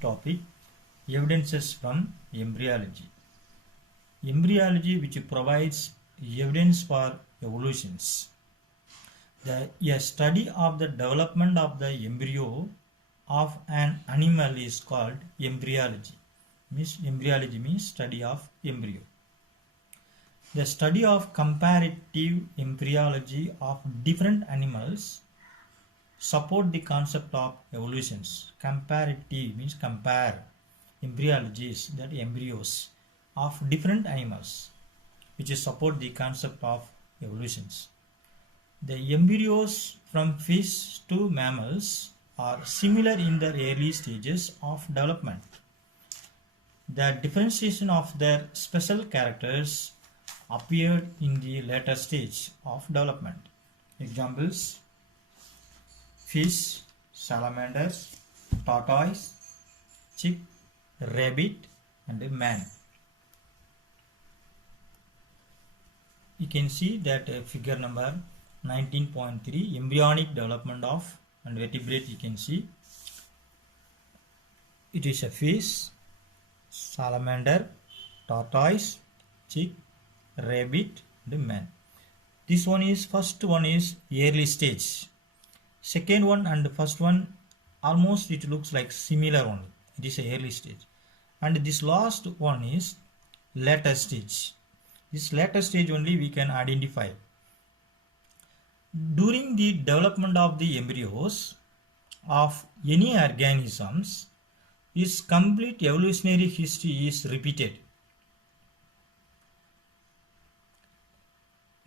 topic, evidences from embryology. Embryology, which provides evidence for evolutions. A study of the development of the embryo of an animal is called embryology. Embryology means study of embryo. The study of comparative embryology of different animals support the concept of evolutions. Comparative means compare. Embryology is that embryos of different animals which support the concept of evolutions. The embryos from fish to mammals are similar in their early stages of development. The differentiation of their special characters appeared in the later stage of development. Examples: fish, salamanders, tortoise, chick, rabbit, and man. You can see that figure number 19.3, embryonic development of and vertebrate. You can see it is a fish, salamander, tortoise, chick, rabbit, and man. This one is, first one is early stage. Second one and the first one almost it looks like similar only. It is a early stage. And this last one is later stage. This later stage only we can identify. During the development of the embryos of any organisms, its complete evolutionary history is repeated.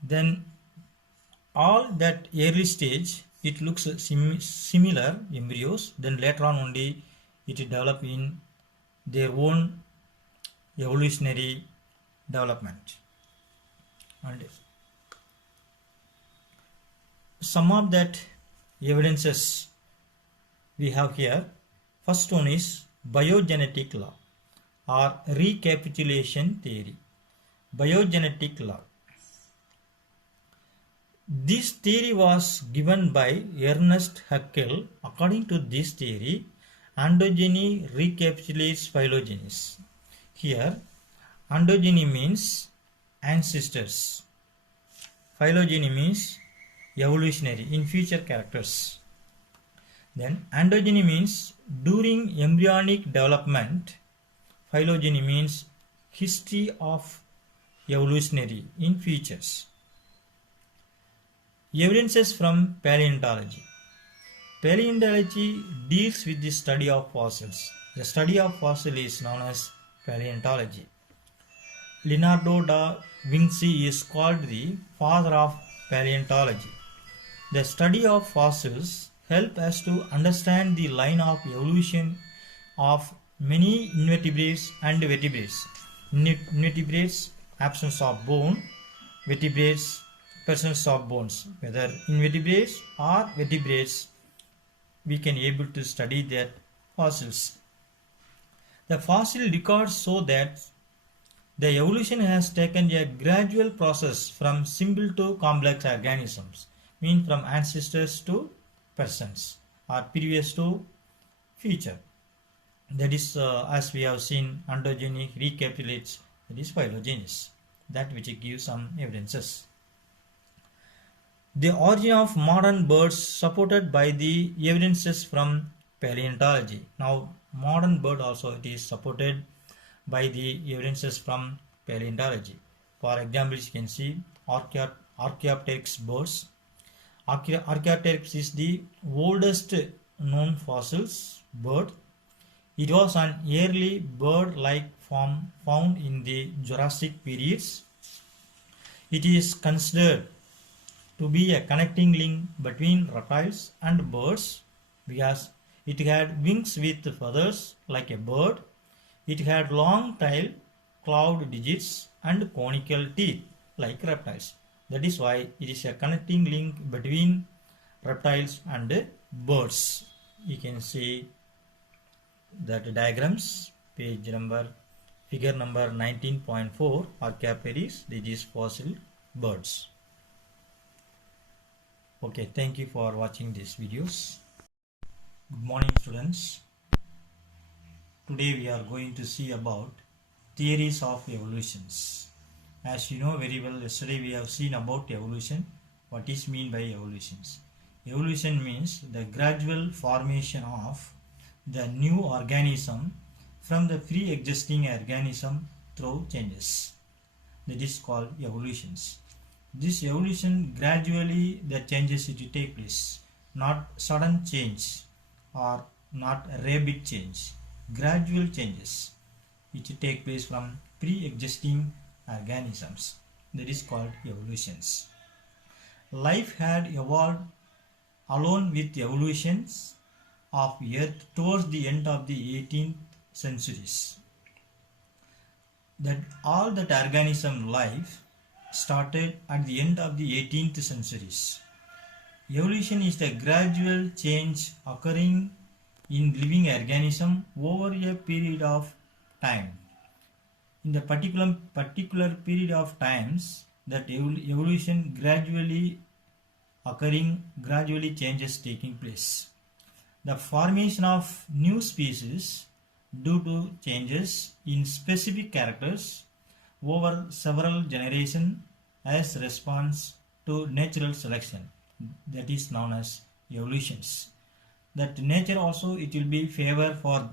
Then all that early stage it looks similar embryos, then later on only it develop in their own evolutionary development. And some of that evidences we have here. First one is biogenetic law or recapitulation theory. Biogenetic law. This theory was given by Ernest Haeckel. According to this theory, androgyny recapitulates phylogenies. Here, androgyny means ancestors. Phylogeny means evolutionary in future characters. Then androgyny means during embryonic development. Phylogeny means history of evolutionary in features. Evidences from paleontology. Paleontology deals with the study of fossils. The study of fossils is known as paleontology. Leonardo da Vinci is called the father of paleontology. The study of fossils help us to understand the line of evolution of many invertebrates and vertebrates. Invertebrates, absence of bone; vertebrates, presence of bones. Whether invertebrates or vertebrates, we can able to study their fossils. The fossil records show that the evolution has taken a gradual process from simple to complex organisms, mean from ancestors to persons or previous to future. That is, as we have seen, androgyny recapitulates, that is phylogenes, that which gives some evidences. The origin of modern birds supported by the evidences from paleontology. Now, modern bird also it is supported by the evidences from paleontology. For example, you can see Archaeopteryx birds. Archaeopteryx is the oldest known fossils bird. It was an early bird-like form found in the Jurassic periods. It is considered to be a connecting link between reptiles and birds because it had wings with feathers like a bird. It had long tail, clawed digits, and conical teeth like reptiles. That is why it is a connecting link between reptiles and birds. You can see that diagrams, figure number 19.4, Archaeopteryx, this is fossil birds. Okay, thank you for watching these videos. Good morning, students. Today we are going to see about theories of evolutions. As you know very well, yesterday we have seen about evolution. What is mean by evolutions? Evolution means the gradual formation of the new organism from the pre-existing organism through changes. That is called evolutions. This evolution gradually the changes it will take place, not sudden change or not rapid change. Gradual changes which take place from pre-existing organisms. That is called evolutions. Life had evolved along with evolutions of Earth towards the end of the 18th centuries. That all that organism life started at the end of the 18th centuries. Evolution is the gradual change occurring in living organism over a period of time. In the particular period of times that evolution gradually occurring, gradually changes taking place. The formation of new species due to changes in specific characters over several generations as response to natural selection, that is known as evolutions. That nature also it will be favor for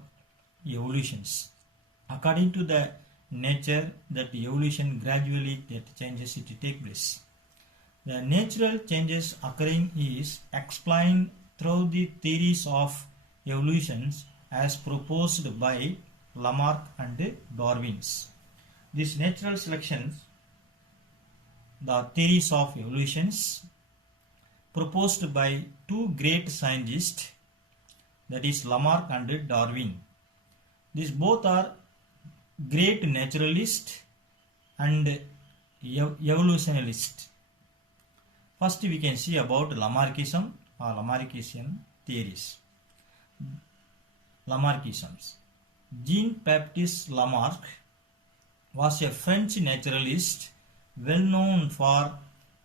evolutions. According to the nature, that evolution gradually that changes it take place. The natural changes occurring is explained through the theories of evolutions as proposed by Lamarck and Darwin. These natural selections, the theories of evolutions proposed by two great scientists, that is Lamarck and Darwin. These both are great naturalists and evolutionalists. First we can see about Lamarckism or Lamarckian theories. Lamarckisms. Jean-Baptiste Lamarck was a French naturalist well known for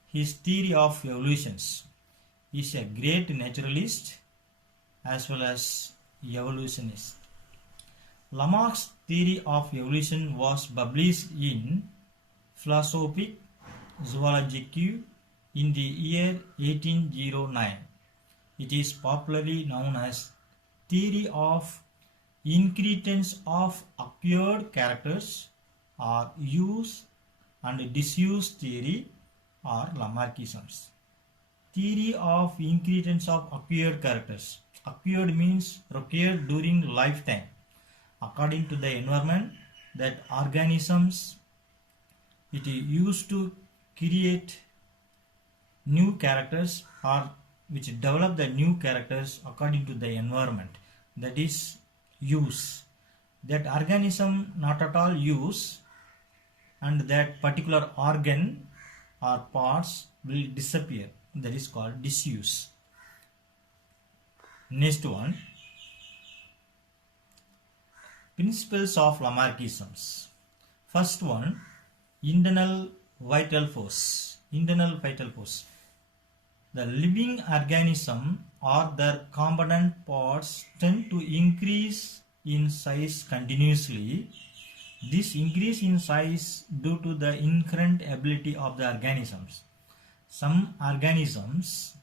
his theory of evolutions. He is a great naturalist as well as evolutionist. Lamarck's theory of evolution was published in Philosophique Zoologique in the year 1809. It is popularly known as theory of inheritance of acquired characters or use and disuse theory or Lamarckisms. Theory of inheritance of acquired characters. Acquired means procured during lifetime. According to the environment, that organisms it is used to create new characters or which develop the new characters according to the environment. That is use. That organism not at all use and that particular organ or parts will disappear. That is called disuse. Next one. Principles of Lamarckisms. First one, internal vital force. Internal vital force. The living organism or their component parts tend to increase in size continuously. This increase in size due to the inherent ability of the organisms. Some organisms,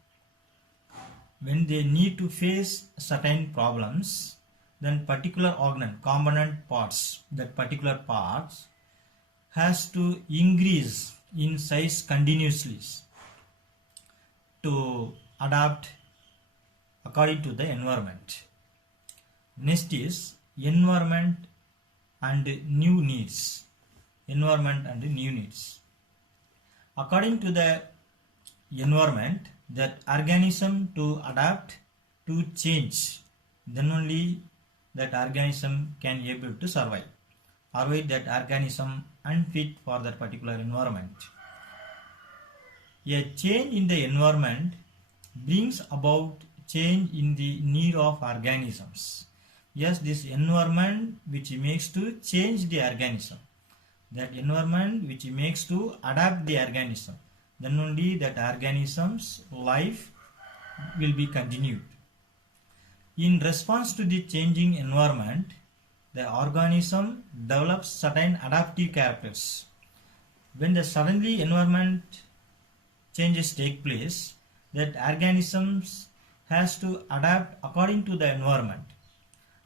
when they need to face certain problems, then particular organ, component parts, that particular parts has to increase in size continuously to adapt according to the environment. Next is environment and new needs. Environment and new needs. According to the environment, that organism to adapt to change, then only that organism can be able to survive. Otherwise that organism unfit for that particular environment. A change in the environment brings about change in the need of organisms. Yes, this environment which makes to change the organism. That environment which makes to adapt the organism. Then only that organism's life will be continued. In response to the changing environment, the organism develops certain adaptive characters. When the suddenly environment changes take place, that organisms has to adapt according to the environment.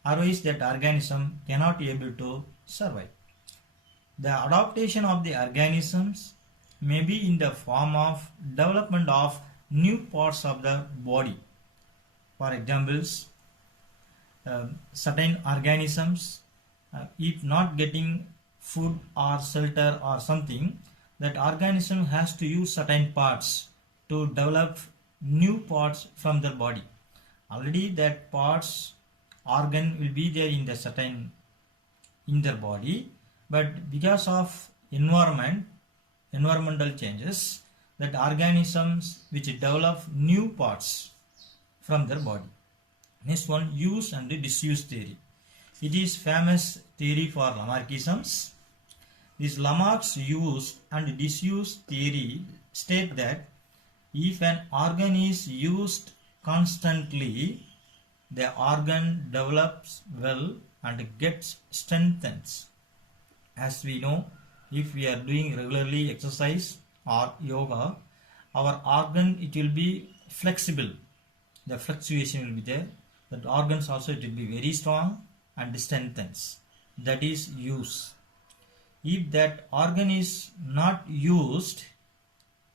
Otherwise, that organism cannot be able to survive. The adaptation of the organisms may be in the form of development of new parts of the body. For examples, certain organisms, if not getting food or shelter or something, that organism has to use certain parts to develop new parts from their body. Already that parts organ will be there in the certain in their body, but because of environmental changes, that organisms which develop new parts from their body. Next one, use and disuse theory. It is famous theory for Lamarckisms. This Lamarck's use and disuse theory state that if an organ is used constantly, the organ develops well and gets strengthened. As we know, if we are doing regularly exercise or yoga, our organ, it will be flexible. The fluctuation will be there. The organs also, it will be very strong and strengthens. That is use. If that organ is not used,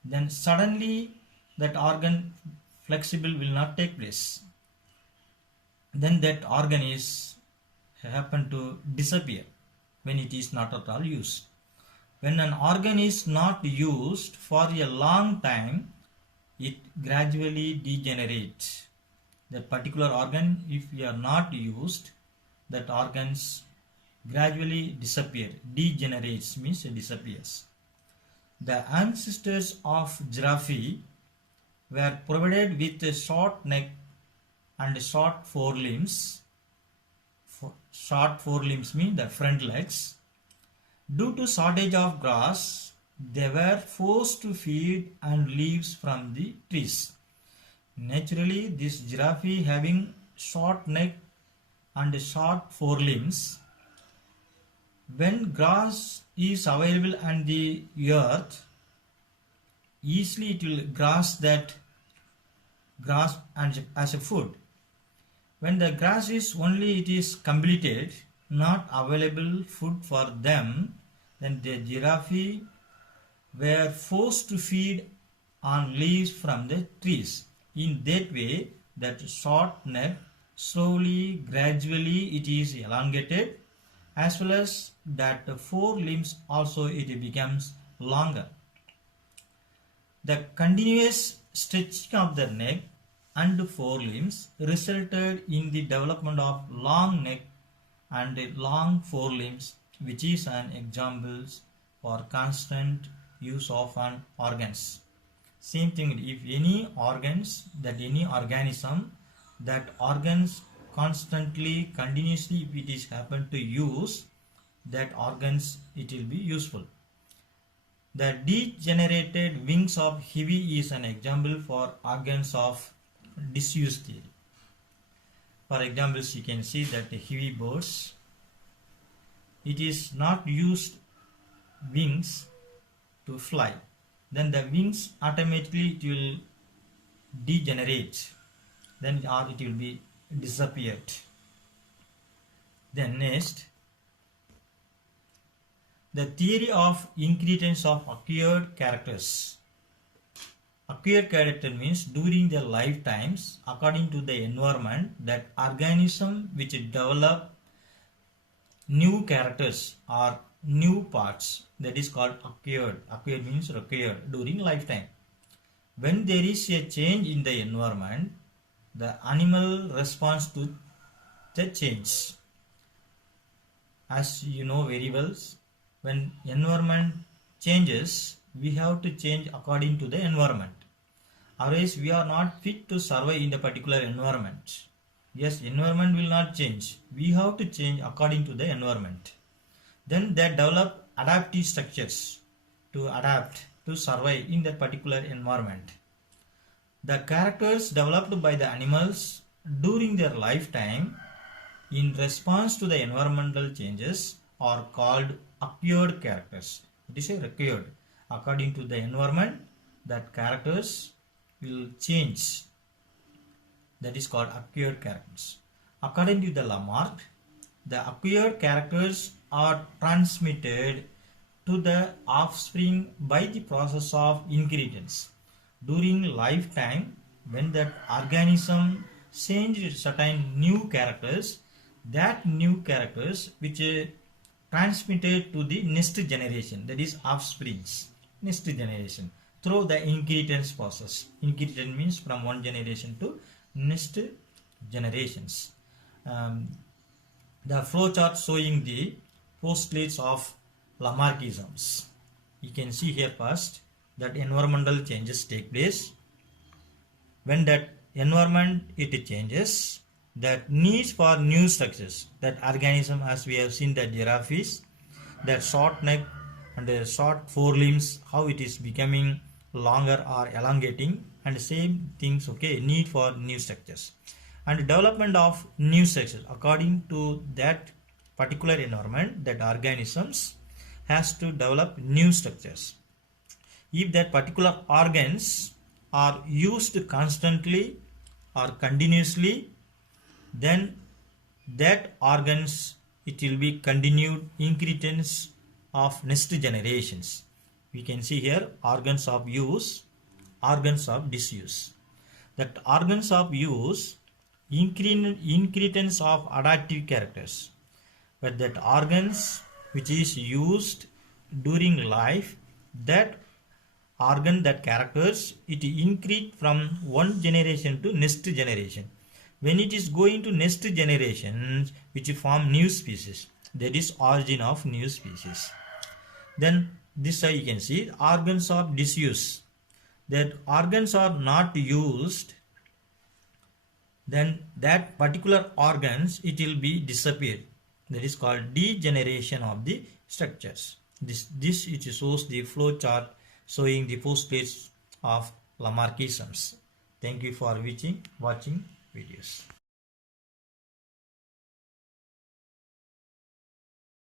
then suddenly that organ flexible will not take place. Then that organ is happen to disappear when it is not at all used. When an organ is not used for a long time, it gradually degenerates. That particular organ, if we are not used, that organs gradually disappear. Degenerates means it disappears. The ancestors of giraffe were provided with a short neck and short forelimbs. Short forelimbs mean the front legs. Due to shortage of grass, they were forced to feed on leaves from the trees. Naturally, this giraffe having short neck and short forelimbs, when grass is available on the earth, easily it will grasp that grass as a food. When the grass is only it is completed, not available food for them, then the giraffe were forced to feed on leaves from the trees. In that way, that short neck slowly, gradually it is elongated, as well as that the forelimbs also it becomes longer. The continuous stretching of the neck and forelimbs resulted in the development of long neck and long forelimbs, which is an example for constant use of an organs. Same thing, if any organs, that any organism, that organs constantly, continuously, if it is happen to use, that organs, it will be useful. The degenerated wings of heavy is an example for organs of disuse theory. For examples, you can see that the heavy birds, it is not used wings to fly. Then the wings automatically it will degenerate. Then or it will be disappeared. Then next, the theory of inheritance of acquired characters. Acquired character means during their lifetimes, according to the environment, that organism which develop new characters or new parts, that is called acquired. Acquired means acquired during lifetime. When there is a change in the environment, the animal responds to the change. As you know very well, when environment changes, we have to change according to the environment. Otherwise, we are not fit to survive in the particular environment. Yes, environment will not change. We have to change according to the environment. Then they develop adaptive structures to adapt to survive in that particular environment. The characters developed by the animals during their lifetime in response to the environmental changes are called acquired characters. It is a required. According to the environment, that characters will change. That is called acquired characters. According to the Lamarck, the acquired characters are transmitted to the offspring by the process of inheritance. During lifetime, when that organism changed certain new characters, that new characters which transmitted to the next generation, that is offsprings, next generation, through the inheritance process. Inheritance means from one generation to next generations. The flowchart showing the postulates of Lamarckisms. You can see here first that environmental changes take place. When that environment it changes, that needs for new structures, that organism, as we have seen that giraffes, that short neck and the short forelimbs, how it is becoming longer or elongating, and same things, okay, need for new structures and development of new structures according to that particular environment. That organisms has to develop new structures. If that particular organs are used constantly or continuously, then that organs it will be continued inheritance of next generations. We can see here organs of use, organs of disuse. That organs of use inheritance of adaptive characters, but that organs which is used during life, that organ, that characters, it increase from one generation to next generation. When it is going to next generation, which form new species, that is origin of new species. Then this side you can see organs of disuse, that organs are not used, then that particular organs it will be disappeared. That is called degeneration of the structures. This it shows the flow chart showing the postulates of Lamarckisms. Thank you for watching videos.